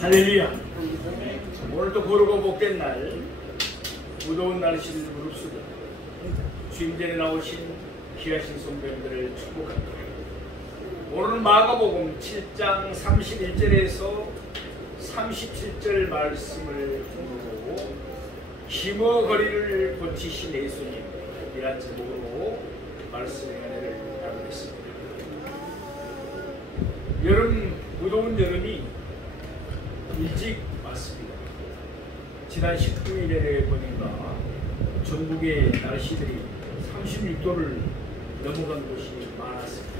할렐루야. 오늘도 고르고 복된 날, 무더운 날씨를 무릅쓰고 주임전에 나오신 귀하신 성도님들을 축복합니다. 오늘은 마가복음 7장 31절에서 37절 말씀을 통으로 힘어거리를 고치신 예수님이란 제목으로 말씀의 은혜를 나누겠습니다. 여름, 무더운 여름이 일찍 왔습니다. 지난 19일에 보니까 전국의 날씨들이 36도를 넘어간 곳이 많았습니다.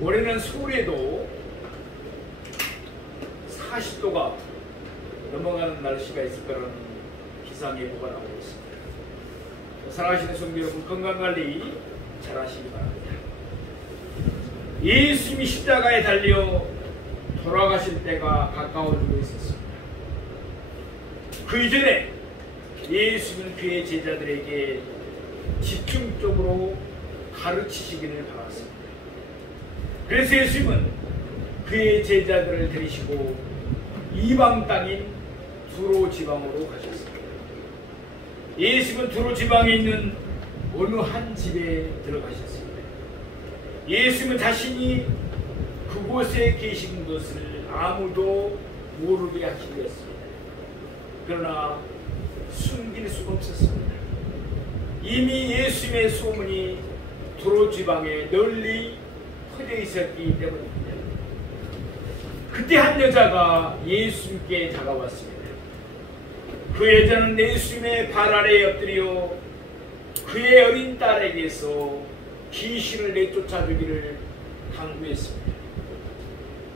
올해는 서울에도 40도가 넘어가는 날씨가 있을 거라는 기상예보가 나오고 있습니다. 사랑하시는 성도 여러분, 건강관리 잘 하시기 바랍니다. 예수님이 십자가에 달려 돌아가실 때가 가까워지고 있었습니다. 그 이전에 예수님은 그의 제자들에게 집중적으로 가르치시기를 바랐습니다. 그래서 예수님은 그의 제자들을 데리시고 이방 땅인 두로 지방으로 가셨습니다. 예수님은 두로 지방에 있는 어느 한 집에 들어가셨습니다. 예수님은 자신이 그곳에 계신 것을 아무도 모르게 하시려 했습니다. 그러나 숨길 수가 없었습니다. 이미 예수님의 소문이 두로 지방에 널리 퍼져 있었기 때문입니다. 그때 한 여자가 예수님께 다가왔습니다. 그 여자는 예수님의 발 아래에 엎드려 그의 어린 딸에게서 귀신을 내쫓아 주기를 강구했습니다.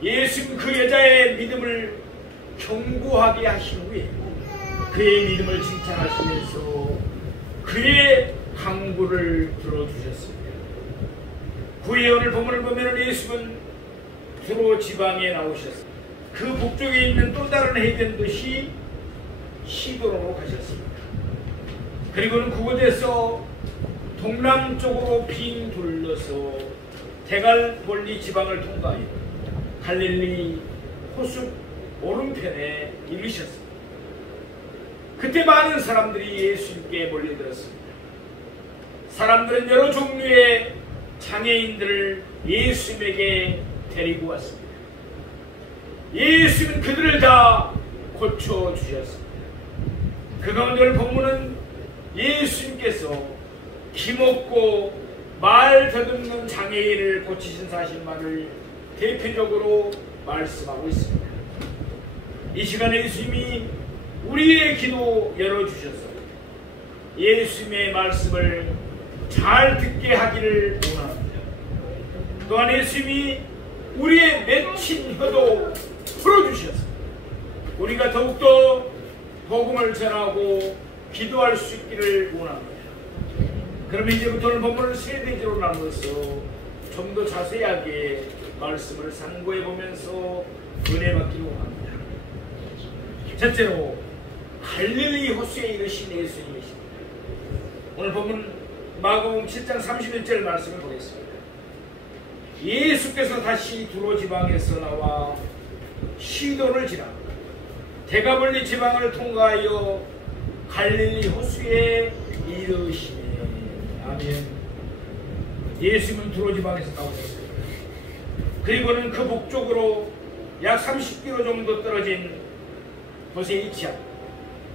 예수님은 그 여자의 믿음을 견고하게 하신 후에 그의 믿음을 칭찬하시면서 그의 강구를 들어주셨습니다. 그의 오늘 본문을 보면 예수님은 두로 지방에 나오셨습니다. 그 북쪽에 있는 또 다른 해변 도시 시도로 가셨습니다. 그리고는 그곳에서 동남쪽으로 빙 둘러서 데갈볼리 지방을 통과하여 갈릴리 호숫 오른편에 이르셨습니다. 그때 많은 사람들이 예수님께 몰려들었습니다. 사람들은 여러 종류의 장애인들을 예수님에게 데리고 왔습니다. 예수님은 그들을 다 고쳐주셨습니다. 그 가운데 오늘 본문은 예수님께서 힘없고 말 더듬는 장애인을 고치신 사실만을 대표적으로 말씀하고 있습니다. 이 시간에 예수님이 우리의 기도 열어주셔서 예수님의 말씀을 잘 듣게 하기를 원합니다. 또한 예수님이 우리의 맺힌 혀도 풀어주셔서 우리가 더욱더 복음을 전하고 기도할 수 있기를 원합니다. 그러면 이제부터는 본문을 세 대지로 나눠서 좀 더 자세하게 말씀을 상고해 보면서 은혜 받기를 원합니다. 첫째로 갈릴리 호수에 이르신 예수님이십니다. 오늘 본문 마가복음 7장 31절 말씀을 보겠습니다. 예수께서 다시 두로 지방에서 나와 시도를 지나 데가볼리 지방을 통과하여 갈릴리 호수에 이르시네. 아멘. 예수님은 두로 지방에서 나오셨습니다. 그리고는 그 북쪽으로 약 30km 정도 떨어진 곳에 위치한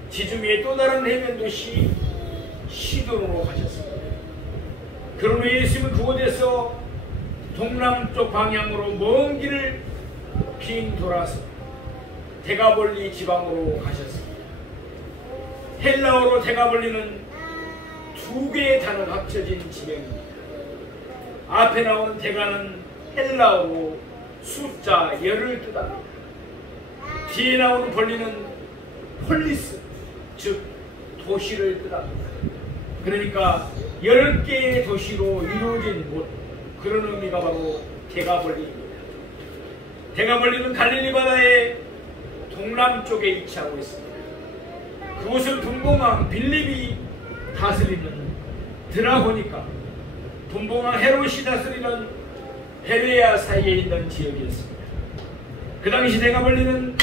지중해의 또 다른 해변 도시 시도로 가셨습니다. 그런 후 예수님은 그곳에서 동남쪽 방향으로 먼 길을 빙 돌아서 데가볼리 지방으로 가셨습니다. 헬라어로 데가볼리는 두 개의 단어가 합쳐진 지명입니다. 앞에 나오는 데가는 헬라어로 숫자 10을 뜻합니다. 뒤에 나오는 볼리는 폴리스, 즉 도시를 뜻합니다. 그러니까 10개의 도시로 이루어진 곳, 그런 의미가 바로 데가볼리입니다. 데가볼리는 갈릴리 바다의 동남쪽에 위치하고 있습니다. 그곳은 분봉왕 빌립이 다스리는 드라고니까 분봉왕 헤롯이 다스리는 베레아 사이에 있는 지역이었습니다. 그 당시 대가벌리는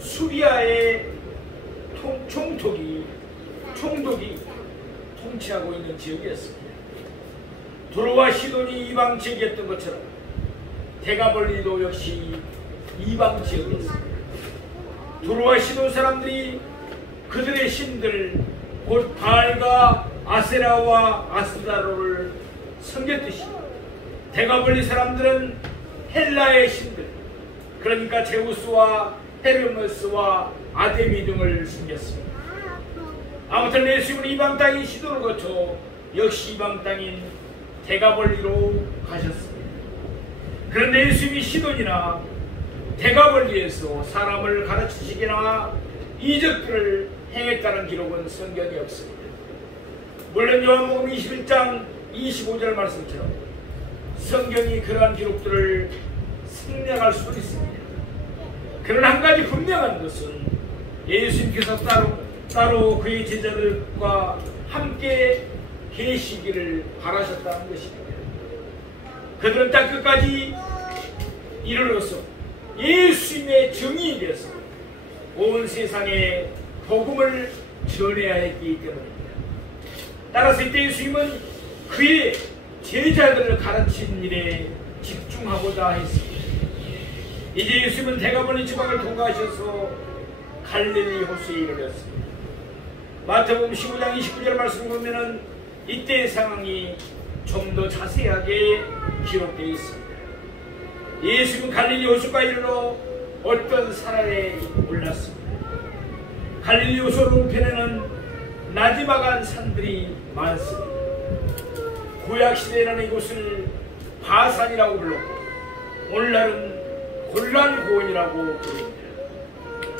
수리아의 총독이 통치하고 있는 지역이었습니다. 두로와 시돈이 이방 지역이었던 것처럼 대가벌리도 역시 이방 지역이었습니다. 두로와 시돈 사람들이 그들의 신들 곧 바알과 아세라와 아스다로를 섬겼듯이 대가벌리 사람들은 헬라의 신들, 그러니까 제우스와 헤르메스와 아데미 등을 섬겼습니다. 아무튼 예수님은 이방 땅인 시돈을 거쳐 역시 이방 땅인 대가벌리로 가셨습니다. 그런데 예수님이 시돈이나 대가벌리에서 사람을 가르치시거나 이적들을 행했다는 기록은 성경에 없습니다. 물론 요한복음 21장 25절 말씀처럼 성경이 그러한 기록들을 생략할 수는 있습니다. 그러나 한 가지 분명한 것은 예수님께서 따로 그의 제자들과 함께 계시기를 바라셨다는 것입니다. 그들은 딱 끝까지 이르러서 예수님의 증인이 되어서 온 세상에 복음을 전해야 했기 때문입니다. 따라서 이때 예수님은 그의 제자들을 가르치는 일에 집중하고자 했습니다. 이제 예수님은 대가벌리 지방을 통과하셔서 갈릴리 호수에 이르렀습니다. 마태복음 15장 29절 말씀을 보면은 이때의 상황이 좀 더 자세하게 기록되어 있습니다. 예수님은 갈릴리 호수가 이르러 어떤 산에 올랐습니다. 갈릴리 호수 오른편에는 나지막한 산들이 많습니다. 구약시대에는 이곳을 바산이라고 불렀고 오늘날은 골란고원이라고 부릅니다.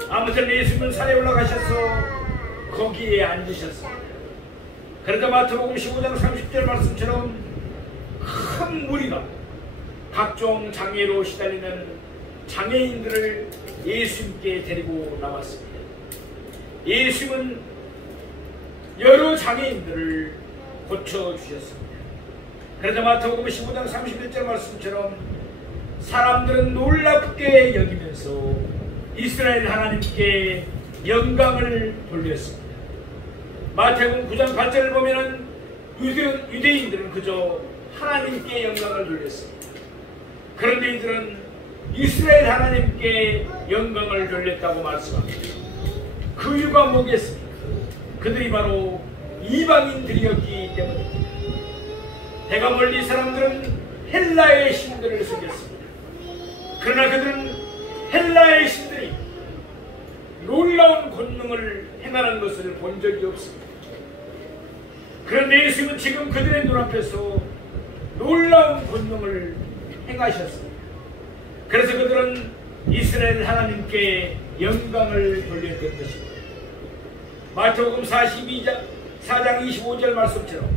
아무튼 예수님은 산에 올라가셔서 거기에 앉으셨습니다. 그러자 마태복음 15장 30절 말씀처럼 큰 무리가 각종 장애로 시달리는 장애인들을 예수님께 데리고 나왔습니다. 예수님은 여러 장애인들을 고쳐주셨습니다. 그러자 마태복음 15장 31절 말씀처럼 사람들은 놀랍게 여기면서 이스라엘 하나님께 영광을 돌렸습니다. 마태복음 9장 8절을 보면은 유대인들은 그저 하나님께 영광을 돌렸습니다. 그런데 이들은 이스라엘 하나님께 영광을 돌렸다고 말씀합니다. 그 이유가 뭐겠습니까? 그들이 바로 이방인들이었기 때문입니다. 대가벌리 사람들은 헬라의 신들을 섬겼습니다. 그러나 그들은 헬라의 신들이 놀라운 권능을 행하는 것을 본 적이 없습니다. 그런데 예수님은 지금 그들의 눈앞에서 놀라운 권능을 행하셨습니다. 그래서 그들은 이스라엘 하나님께 영광을 돌렸던 것입니다. 마태복음 4장 25절 말씀처럼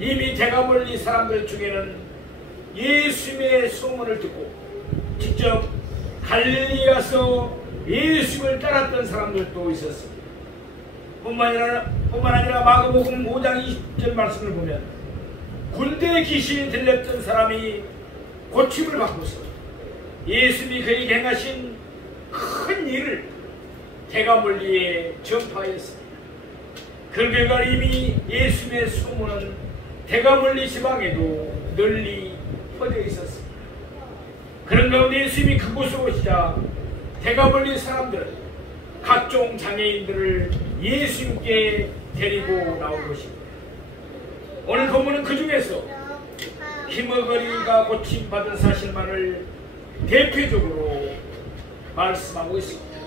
이미 대가벌리 사람들 중에는 예수님의 소문을 듣고 직접 갈릴리에 가서 예수님을 따랐던 사람들도 있었습니다. 뿐만 아니라 마가복음 5장 20절 말씀을 보면 군대에 귀신이 들렸던 사람이 고침을 받고서 예수님이 그에게 행하신 큰 일을 대가벌리에 전파했습니다. 그 결과 이미 예수님의 소문은 대가벌리 지방에도 널리 퍼져 있었습니다. 그런 가운데 예수님이 그곳으로 오시자 대가벌리 사람들은 각종 장애인들을 예수님께 데리고 나온 것입니다. 오늘 본문은 그 중에서 기머거리가 고침받은 사실만을 대표적으로 말씀하고 있습니다.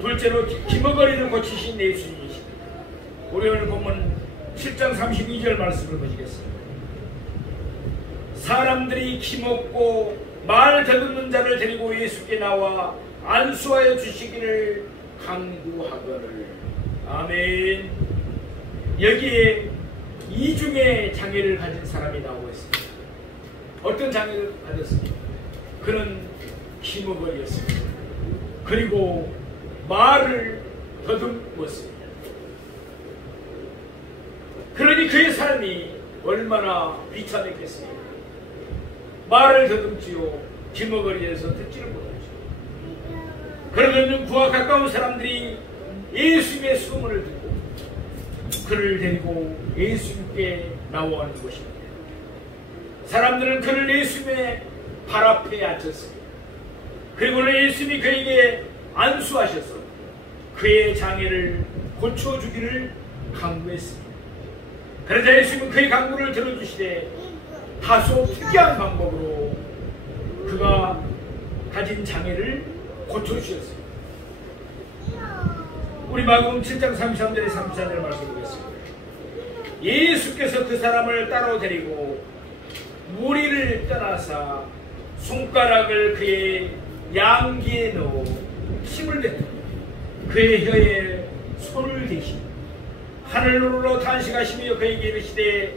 둘째로 기머거리를 고치신 예수님이십니다. 우리 오늘 본문 7장 32절 말씀을 보시겠습니다. 사람들이 기먹고 말 더듬는 자를 데리고 예수께 나와 안수하여 주시기를 강구하거늘. 아멘. 여기에 이중의 장애를 가진 사람이 나오고 있습니다. 어떤 장애를 가졌습니까? 그는 기머거리였습니다. 그리고 말을 더듬었습니다. 그러니 그의 삶이 얼마나 비참했겠습니까? 말을 더듬지요 기머거리에서 듣지를 못합니다. 그러던 그와 가까운 사람들이 예수님의 소문을 듣고 그를 데리고 예수님께 나오는 것입니다. 사람들은 그를 예수님의 발 앞에 앉혔습니다. 그리고는 예수님이 그에게 안수하셔서 그의 장애를 고쳐주기를 강구했습니다. 그러자 예수님은 그의 강구를 들어주시되 다소 특이한 방법으로 그가 가진 장애를 고쳐주셨습니다. 우리 마가복음 7장 33절에 34절을 말씀 보겠습니다. 예수께서 그 사람을 따로 데리고 무리를 떠나사 손가락을 그의 양귀에 넣어 침을 뱉고 그의 혀에 손을 대시고 하늘로 탄식하시며 그에게 이르시되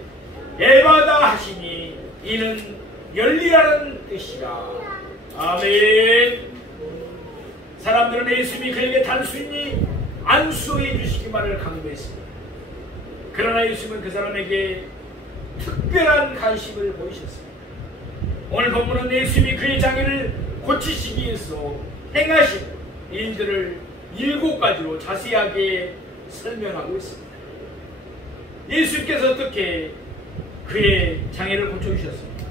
에바다 하시니 이는 열리라는 뜻이라. 아멘. 사람들은 예수님이 그에게 단순히 안수해 주시기만을 강조했습니다. 그러나 예수님은 그 사람에게 특별한 관심을 보이셨습니다. 오늘 본문은 예수님이 그의 장애를 고치시기 위해서 행하신 일들을 7가지로 자세하게 설명하고 있습니다. 예수님께서 어떻게 그의 장애를 고쳐주셨습니까?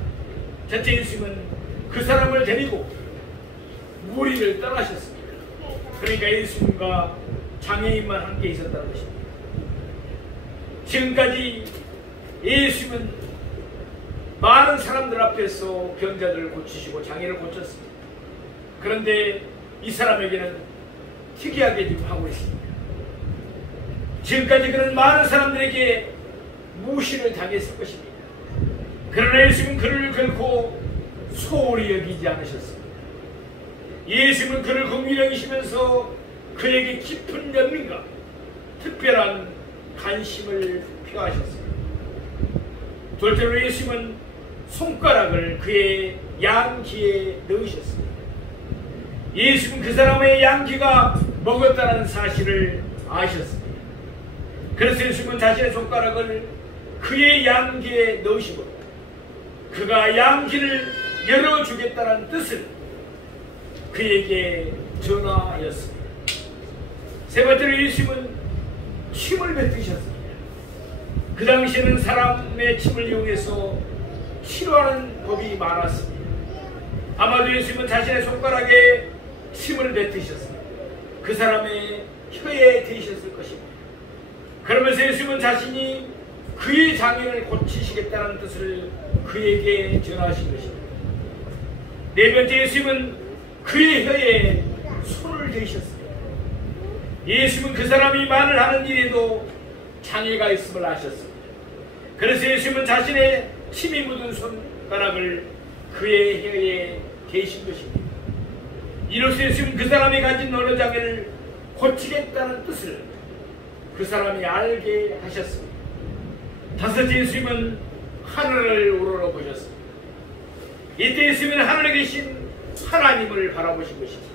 첫째, 예수님은 그 사람을 데리고 무리를 떠나셨습니다. 그러니까 예수님과 장애인만 함께 있었다는 것입니다. 지금까지 예수님은 많은 사람들 앞에서 병자들을 고치시고 장애를 고쳤습니다. 그런데 이 사람에게는 특이하게 지금 하고 있습니다. 지금까지 그는 많은 사람들에게 무시를 당했을 것입니다. 그러나 예수님은 그를 결코 소홀히 여기지 않으셨습니다. 예수님은 그를 긍휼히 여기시면서 그에게 깊은 연민과 특별한 관심을 표하셨습니다. 둘째로 예수님은 손가락을 그의 양귀에 넣으셨습니다. 예수님은 그 사람의 양귀가 먹었다는 사실을 아셨습니다. 그래서 예수님은 자신의 손가락을 그의 양귀에 넣으시고 그가 양귀를 열어주겠다는 뜻을 그에게 전하였습니다. 세 번째로 예수님은 침을 뱉으셨습니다. 그 당시에는 사람의 침을 이용해서 치료하는 법이 많았습니다. 아마도 예수님은 자신의 손가락에 침을 뱉으셨습니다. 그 사람의 혀에 대셨을 것입니다. 그러면서 예수님은 자신이 그의 장애를 고치시겠다는 뜻을 그에게 전하신 것입니다. 네 번째, 예수님은 그의 혀에 손을 대셨습니다. 예수님은 그 사람이 말을 하는 일에도 장애가 있음을 아셨습니다. 그래서 예수님은 자신의 침이 묻은 손가락을 그의 혀에 대신 것입니다. 이로써 예수님은 그 사람이 가진 언어 장애를 고치겠다는 뜻을 그 사람이 알게 하셨습니다. 다섯째, 예수님은 하늘을 우러러보셨습니다. 이때 예수님은 하늘에 계신 하나님을 바라보신 것입니다.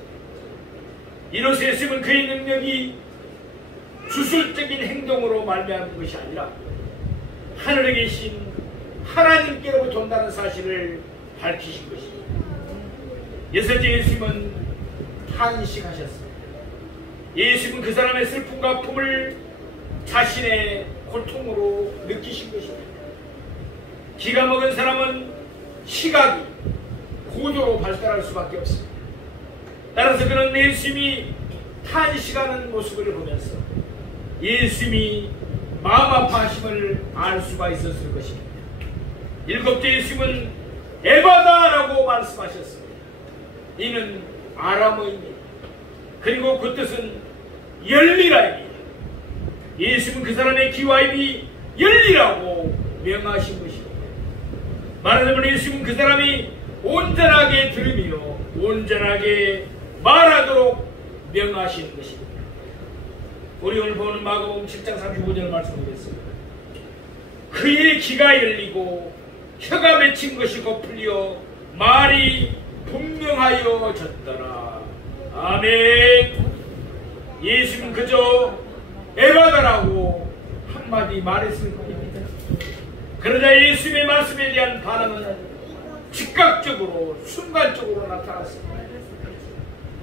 이로써 예수님은 그의 능력이 주술적인 행동으로 말미암은 것이 아니라 하늘에 계신 하나님께로부터 온다는 사실을 밝히신 것입니다. 여섯째, 예수님은 탄식하셨습니다. 예수님은 그 사람의 슬픔과 아픔을 자신의 고통으로 느끼신 것입니다. 기가 먹은 사람은 시각이 고도로 발달할 수밖에 없습니다. 따라서 그는 예수님이 탄식하는 모습을 보면서 예수님이 마음 아파하심을 알 수가 있었을 것입니다. 일곱째, 예수님은 에바다라고 말씀하셨습니다. 이는 아람어입니다. 그리고 그 뜻은 열리라입니다. 예수님은 그 사람의 귀와 입이 열리라고 명하신 것입니다. 말하자면 예수님은 그 사람이 온전하게 들으며 온전하게 말하도록 명하신 것입니다. 우리 오늘 보는 마가복음 7장 35절 말씀 보겠습니다. 그의 귀가 열리고 혀가 맺힌 것이 거풀려 말이 분명하여졌더라. 아멘. 예수는 그저 에바다라고 한마디 말했을 겁니다. 그러자 예수님의 말씀에 대한 반응은 즉각적으로 순간적으로 나타났습니다.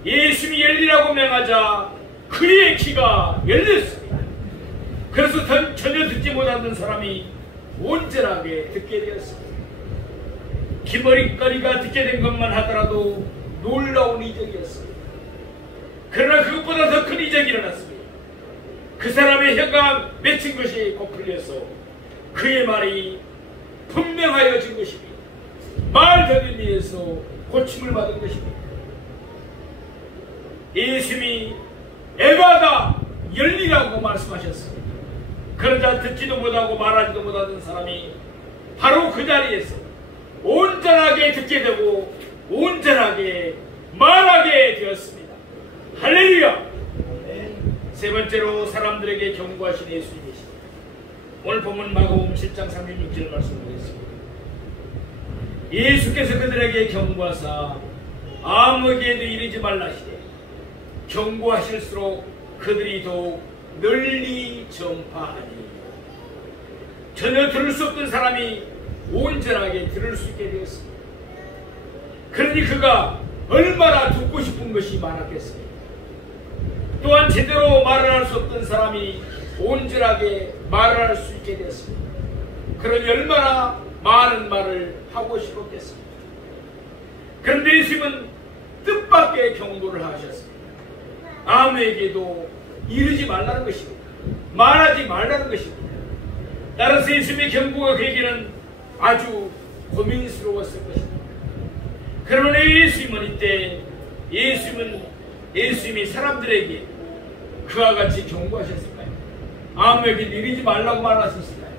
예수님이 열리라고 명하자 그의 귀가 열렸습니다. 그래서 전혀 듣지 못하던 사람이 온전하게 듣게 되었습니다. 귀머리거리가 듣게 된 것만 하더라도 놀라운 이적이었습니다. 그러나 그것보다 더 큰 이적이 일어났습니다. 그 사람의 혀가 맺힌 것이 곧 풀려서 그의 말이 분명하여진 것입니다. 말 더듬 위에서 고침을 받은 것입니다. 예수님이 에바다 열리라고 말씀하셨습니다. 그러자 듣지도 못하고 말하지도 못하던 사람이 바로 그 자리에서 온전하게 듣게 되고 온전하게 말하게 되었습니다. 할렐루야! 세 번째로 사람들에게 경고하신 예수님이십니다. 오늘 본문 마가복음 7장 36절 말씀 보겠습니다. 예수께서 그들에게 경고하사 아무에게도 이르지 말라시되 경고하실수록 그들이 더욱 널리 전파하니. 전혀 들을 수 없던 사람이 온전하게 들을 수 있게 되었습니다. 그러니 그가 얼마나 듣고 싶은 것이 많았겠습니까? 또한 제대로 말을 할 수 없던 사람이 온전하게 말을 할 수 있게 되었습니다. 그러니 얼마나 많은 말을 하고 싶었겠습니까? 그런데 예수님은 뜻밖의 경고를 하셨습니다. 아무에게도 이르지 말라는 것입니다. 말하지 말라는 것입니다. 따라서 예수님의 경고가 그에게는 아주 고민스러웠을 것입니다. 그러나 예수님은 이때 예수님이 사람들에게 그와 같이 경고하셨을까요? 아무에게도 이르지 말라고 말하셨을까요?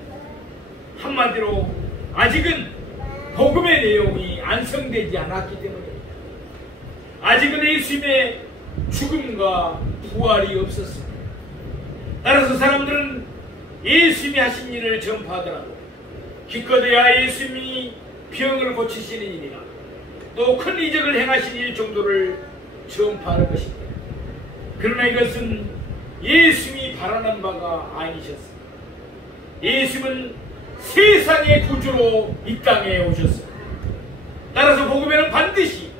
한마디로 아직은 복음의 내용이 완성되지 않았기 때문입니다. 아직은 예수님의 죽음과 부활이 없었습니다. 따라서 사람들은 예수님이 하신 일을 전파하더라도 기껏해야 예수님이 병을 고치시는 일이나 또 큰 이적을 행하신 일 정도를 전파하는 것입니다. 그러나 이것은 예수님이 바라는 바가 아니셨습니다. 예수님은 세상의 구주로 이 땅에 오셨습니다. 따라서 복음에는 반드시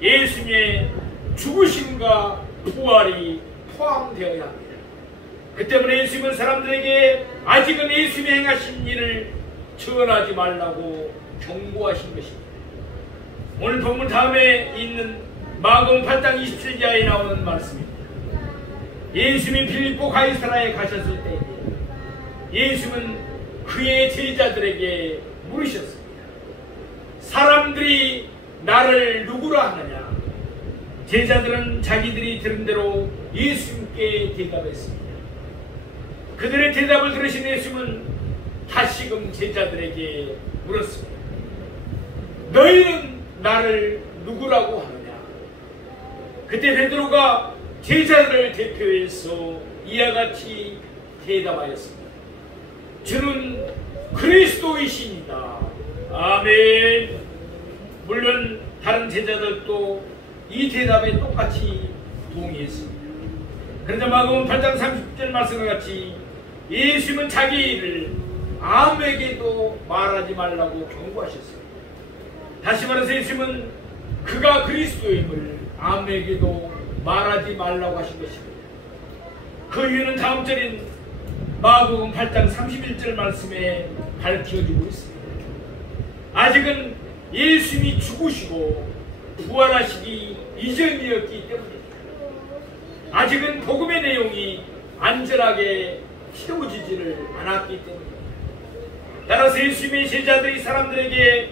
예수님의 죽으심과 부활이 포함되어야 합니다. 그 때문에 예수님은 사람들에게 아직은 예수님이 행하신 일을 전하지 말라고 경고하신 것입니다. 오늘 본문 다음에 있는 마가복음 8장 27절에 나오는 말씀입니다. 예수님이 빌립보 가이사라에 가셨을 때 예수님은 그의 제자들에게 물으셨습니다. 사람들이 나를 누구라 하느냐? 제자들은 자기들이 들은 대로 예수님께 대답했습니다. 그들의 대답을 들으신 예수님은 다시금 제자들에게 물었습니다. 너희는 나를 누구라고 하느냐? 그때 베드로가 제자들을 대표해서 이와 같이 대답하였습니다. 주는 그리스도이십니다. 아멘. 물론 다른 제자들도 이 대답에 똑같이 동의했습니다. 그런데 마가복음 8장 30절 말씀과 같이 예수님은 자기 일을 아무에게도 말하지 말라고 경고하셨습니다. 다시 말해서 예수님은 그가 그리스도임을 아무에게도 말하지 말라고 하신 것입니다. 그 이유는 다음 절인 마가복음 8장 31절 말씀에 밝혀지고 있습니다. 아직은 예수님이 죽으시고 부활하시기 이전이었기 때문입니다. 아직은 복음의 내용이 안전하게 채워지지를 않았기 때문입니다. 따라서 예수님의 제자들이 사람들에게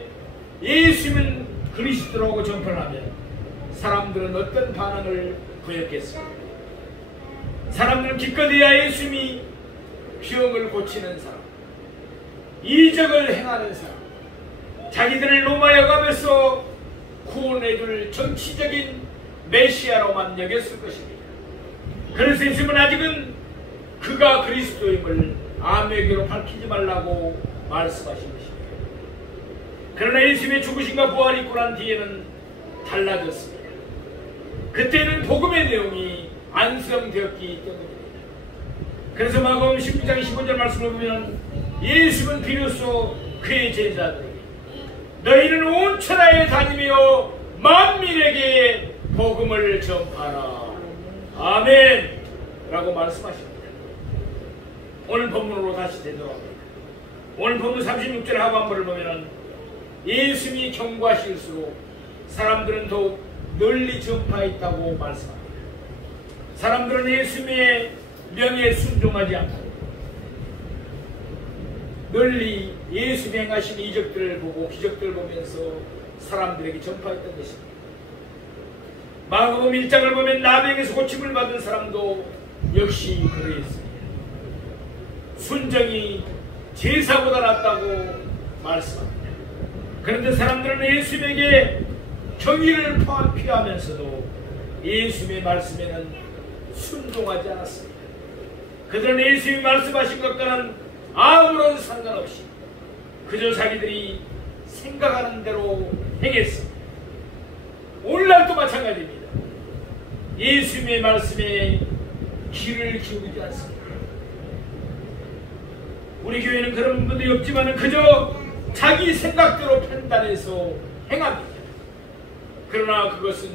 예수님은 그리스도라고 전파하면 사람들은 어떤 반응을 보였겠습니까? 사람들은 기껏해야 예수님이 병을 고치는 사람, 이적을 행하는 사람, 자기들을 로마 여감에서 구원해줄 정치적인 메시아로만 여겼을 것입니다. 그래서 예수님은 아직은 그가 그리스도임을 아무에게로 밝히지 말라고 말씀하신 것입니다. 그러나 예수님의 죽으심과 부활이 있고 난 뒤에는 달라졌습니다. 그때는 복음의 내용이 완성되었기 때문입니다. 그래서 마가복음 19장 15절 말씀을 보면 예수님은 비로소 그의 제자들에게 너희는 온 천하에 다니며 만민에게 복음을 전파하라. 아멘 라고 말씀하십니다. 오늘 본문으로 다시 되돌아옵니다. 오늘 본문 36절 하반부를 보면 예수님이 경고하실수록 사람들은 더욱 널리 전파했다고 말씀합니다. 사람들은 예수님의 명예에 순종하지 않고 널리 예수님이 행하신 이적들을 보고 기적들을 보면서 사람들에게 전파했던 것입니다. 마가복음 1장을 보면 나병에서 고침을 받은 사람도 역시 그러했습니다. 순정이 제사보다 낫다고 말씀합니다. 그런데 사람들은 예수님에게 경의를 피하면서도 예수님의 말씀에는 순종하지 않았습니다. 그들은 예수님이 말씀하신 것과는 아무런 상관없이 그저 자기들이 생각하는 대로 행했습니다. 오늘날도 마찬가지입니다. 예수님의 말씀에 귀를 기울이지 않습니다. 우리 교회는 그런 분들이 없지만 그저 자기 생각대로 판단해서 행합니다. 그러나 그것은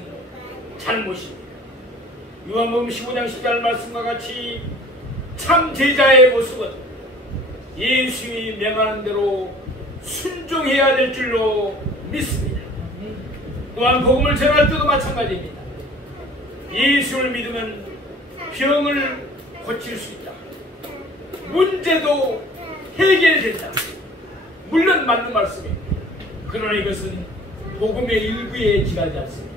잘못입니다. 요한복음 15장 10절 말씀과 같이 참 제자의 모습은 예수님이 명하는 대로 순종해야 될 줄로 믿습니다. 또한 복음을 전할 때도 마찬가지입니다. 예수를 믿으면 병을 고칠 수 있다. 문제도 해결된다. 물론 맞는 말씀입니다. 그러나 이것은 복음의 일부에 지나지 않습니다.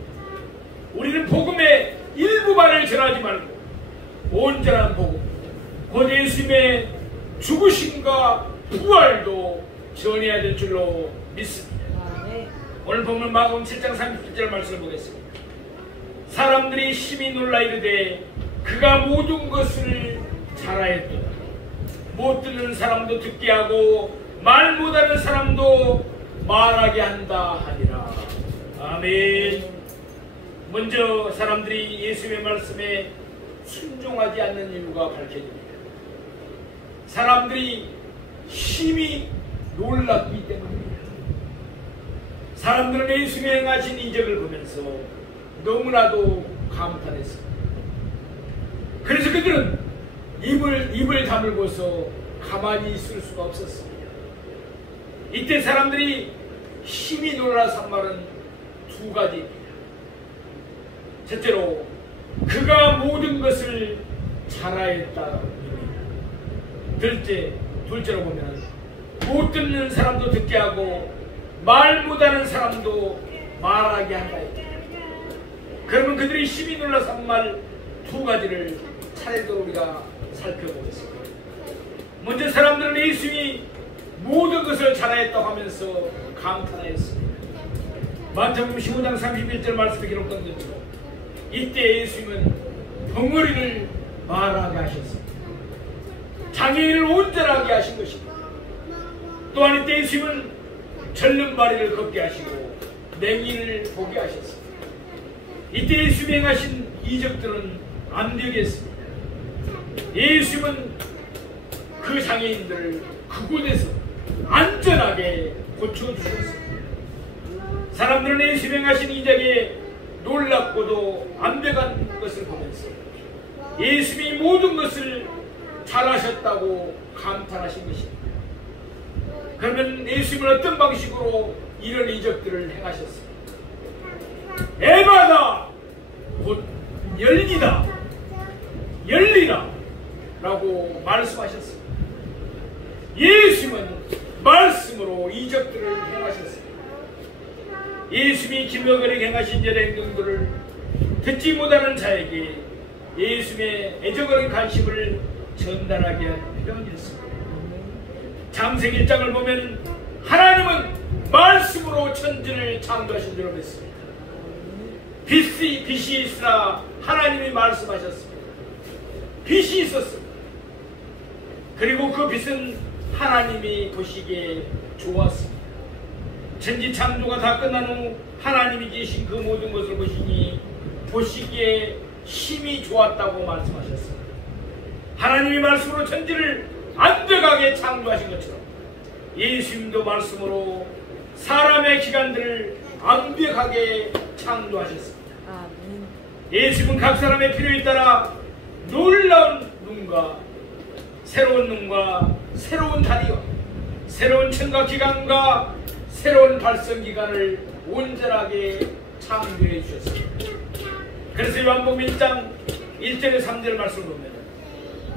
우리는 복음의 일부만을 전하지 말고 온전한 복음, 곧 예수님의 죽으심과 부활도 전해야 될 줄로 믿습니다. 오늘 보면 마가복음 7장 37절 말씀을 보겠습니다. 사람들이 심히 놀라 이르되 그가 모든 것을 잘하였도다. 못 듣는 사람도 듣게 하고 말 못하는 사람도 말하게 한다 하니라. 아멘. 먼저 사람들이 예수님의 말씀에 순종하지 않는 이유가 밝혀집니다. 사람들이 심히 놀랐기 때문입니다. 사람들은 예수님이 행하신 이적을 보면서 너무나도 감탄했습니다. 그래서 그들은 입을 다물고서 가만히 있을 수가 없었습니다. 이때 사람들이 심히 놀라서 한 말은 두 가지입니다. 첫째로 그가 모든 것을 잘하였다. 둘째로 보면 못 듣는 사람도 듣게 하고 말 못하는 사람도 말하게 한다. 그러면 그들이 심히 놀라서 한 말 두 가지를 차례대로 우리가 살펴보겠습니다. 먼저 사람들은 예수님이 모든 것을 잘하였다고 하면서 감탄하였습니다. 마태복음 15장 31절 말씀에 기록된 것처럼 이때 예수님은 덩어리를 말하게 하셨습니다. 장애인을 온전하게 하신 것입니다. 또한 이때 예수님은 절름발이를 걷게 하시고 맹인을 보게 하셨습니다. 이때 예수님이 행하신 이적들은 안 되겠습니다. 예수님은 그 장애인들을 그곳에서 안전하게 고쳐주셨습니다. 사람들은 예수님이 행하신 이적에 놀랍고도 안돼간 것을 보면서 예수님이 모든 것을 잘하셨다고 감탄하신 것입니다. 그러면 예수님은 어떤 방식으로 이런 이적들을 행하셨습니까? 에바다 곧 열리다 열리라 라고 말씀하셨습니다. 예수님은 말씀으로 이적들을 행하셨습니다. 예수님이 기묘하게 행하신 여러 행동들을 듣지 못하는 자에게 예수님의 애정어린 관심을 전달하게 한 필요이었습니다. 창세기 1장을 보면 하나님은 말씀으로 천지를 창조하신 줄로 믿습니다. 빛이 있으나 하나님이 말씀하셨습니다. 빛이 있었습니다. 그리고 그 빛은 하나님이 보시기에 좋았습니다. 천지 창조가 다 끝난 후 하나님이 지으신 그 모든 것을 보시기에 심히 좋았다고 말씀하셨습니다. 하나님이 말씀으로 천지를 안되가게 창조하신 것처럼 예수님도 말씀으로 사람의 기관들을 완벽하게 창조하셨습니다. 예수님은 각 사람의 필요에 따라 놀라운 눈과 새로운 다리와 새로운 청각기관과 새로운 발성기관을 온전하게 창조해 주셨습니다. 그래서 요한복음 1장 1절에 3절 말씀을 보면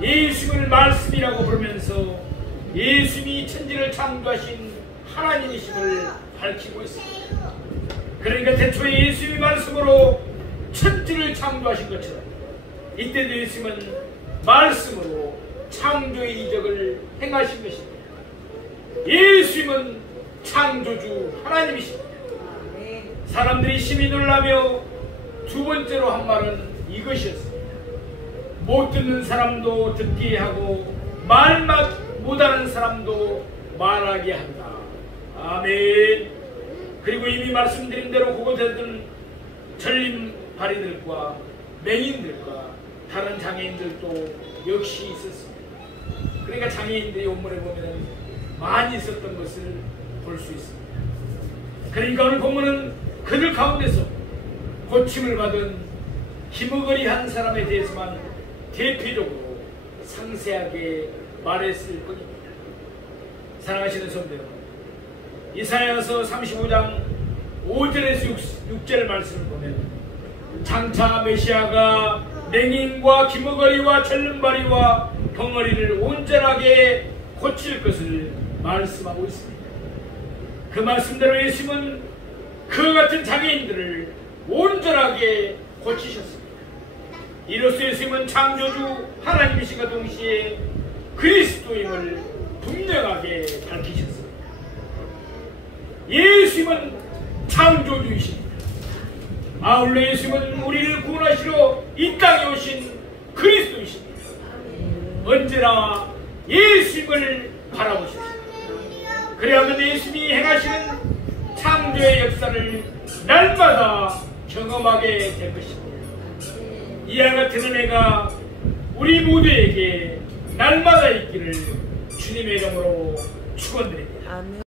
예수님을 말씀이라고 부르면서 예수님이 천지를 창조하신 하나님이심을 밝히고 있습니다. 그러니까 태초에 예수님이 말씀으로 천지를 창조하신 것처럼 이때도 예수님은 말씀으로 창조의 이적을 행하신 것입니다. 예수님은 창조주 하나님이십니다. 사람들이 심히 놀라며 두 번째로 한 말은 이것이었습니다. 못 듣는 사람도 듣게 하고 말 못하는 사람도 말하게 한다. 아멘. 그리고 이미 말씀드린 대로 그곳에는 전림발이들과 맹인들과 다른 장애인들도 역시 있었습니다. 그러니까 장애인들이 본문에 보면 많이 있었던 것을 볼 수 있습니다. 그러니까 오늘 본문은 그들 가운데서 고침을 받은 힘어거리 한 사람에 대해서만 대표적으로 상세하게 말했을 뿐입니다. 사랑하시는 성도 여러분, 이사야서 35장 5절에서 6절 말씀을 보면 장차 메시아가 맹인과 기머거리와 절름발이와 벙어리를 온전하게 고칠 것을 말씀하고 있습니다. 그 말씀대로 예수님은 그 같은 장애인들을 온전하게 고치셨습니다. 이로써 예수님은 창조주 하나님이시과 동시에 그리스도임을 분명하게 밝히셨습니다. 예수님은 창조주이십니다. 아울러 예수님은 우리를 구원하시러 이 땅에 오신 그리스도이십니다. 언제나 예수님을 바라보십시오. 그래야만 예수님이 행하시는 창조의 역사를 날마다 경험하게 될 것입니다. 이와 같은 은혜가 우리 모두에게 날마다 있기를 주님의 이름으로 축원드립니다.